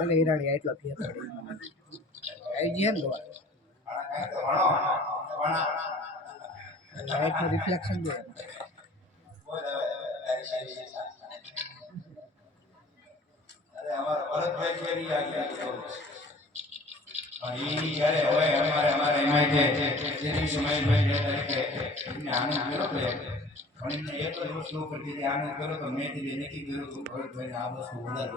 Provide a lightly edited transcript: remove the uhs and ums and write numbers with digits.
અને ઈરાણી એટલો ફેર પડી આવી ગયા ને લાઈટનું રિફ્લેક્શન છે એક જ વસ્તુ કરતી આનંદ કરો તો મેં નક્કી કર્યું હતું ભરતભાઈ આ વસ્તુ વધારે